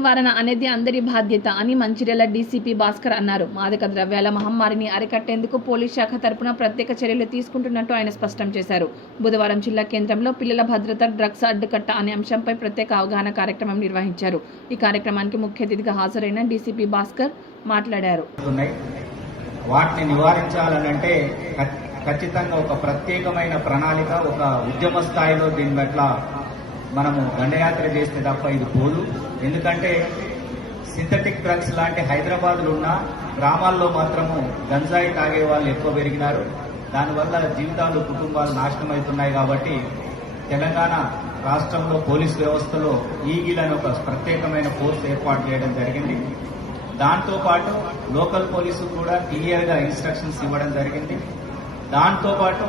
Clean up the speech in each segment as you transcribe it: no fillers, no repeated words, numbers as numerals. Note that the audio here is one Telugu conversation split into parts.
నివారణ అనేది అందరి బాధ్యత అని మంచిర్యాల డీసీపీ భాస్కర్ అన్నారు. మాదక ద్రవ్యాల మహమ్మారిని అరికట్టేందుకు పోలీస్ శాఖ తరపున ప్రత్యేక చర్యలు తీసుకుంటున్నట్టు ఆయన స్పష్టం చేశారు. బుధవారం జిల్లా కేంద్రంలో పిల్లల భద్రత, డ్రగ్స్ అడ్డుకట్ట అనే అంశంపై ప్రత్యేక అవగాహన కార్యక్రమం నిర్వహించారు. ఈ కార్యక్రమానికి ముఖ్య అతిథిగా హాజరైన డీసీపీ భాస్కర్ మాట్లాడారు. వాటిని నివారించాలనంటే ఖచ్చితంగా ఒక ప్రత్యేకమైన ప్రణాళిక, ఒక ఉద్యమ స్థాయిలో దీని పట్ల మనము దండయాత్ర చేస్తే తప్ప ఇది పోదు. ఎందుకంటే సింథటిక్ డ్రగ్స్ లాంటి హైదరాబాద్లో ఉన్న గ్రామాల్లో మాత్రము గంజాయి తాగే వాళ్ళు ఎక్కువ పెరిగినారు. దానివల్ల జీవితాలు, కుటుంబాలు నాశనం అవుతున్నాయి. కాబట్టి తెలంగాణ రాష్ట్రంలో పోలీస్ వ్యవస్థలో ఈగిల్ అనే ఒక ప్రత్యేకమైన ఫోర్స్ ఏర్పాటు చేయడం జరిగింది. దాంతోపాటు లోకల్ పోలీసు కూడా క్లియర్గా ఇన్స్ట్రక్షన్స్ ఇవ్వడం జరిగింది. దాంతోపాటు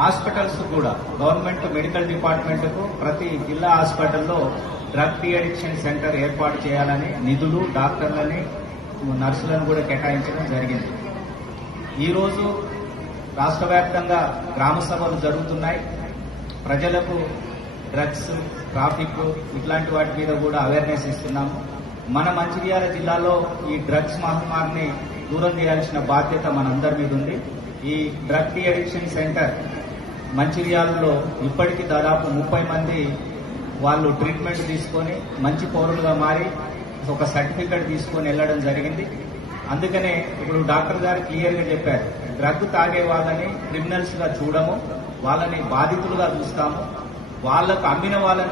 హాస్పిటల్స్ కూడా గవర్నమెంట్ మెడికల్ డిపార్ట్మెంట్కు ప్రతి జిల్లా హాస్పిటల్లో డ్రగ్ డి అడిక్షన్ సెంటర్ ఏర్పాటు చేయాలని నిధులు, డాక్టర్లని, నర్సులను కూడా కేటాయించడం జరిగింది. ఈరోజు రాష్ట్ర వ్యాప్తంగా గ్రామ సభలు జరుగుతున్నాయి. ప్రజలకు డ్రగ్స్, ట్రాఫిక్ ఇట్లాంటి వాటి మీద కూడా అవేర్నెస్ ఇస్తున్నాము. మన మంచిర్యాల జిల్లాలో ఈ డ్రగ్స్ మహమ్మారిని దూరం చేయాల్సిన బాధ్యత మనందరి మీద ఉంది. ఈ డ్రగ్ డి అడిక్షన్ సెంటర్ మంచిర్యాలలో ఇప్పటికీ దాదాపు 30 మంది వాళ్ళు ట్రీట్మెంట్ తీసుకొని మంచి పౌరులుగా మారి ఒక సర్టిఫికెట్ తీసుకొని వెళ్ళడం జరిగింది. అందుకనే ఇప్పుడు డాక్టర్ గారు క్లియర్గా చెప్పారు, డ్రగ్ తాగే వాళ్ళని క్రిమినల్స్ గా చూడము, వాళ్ళని బాధితులుగా చూస్తాము, వాళ్లకు అమ్మిన వాళ్ళని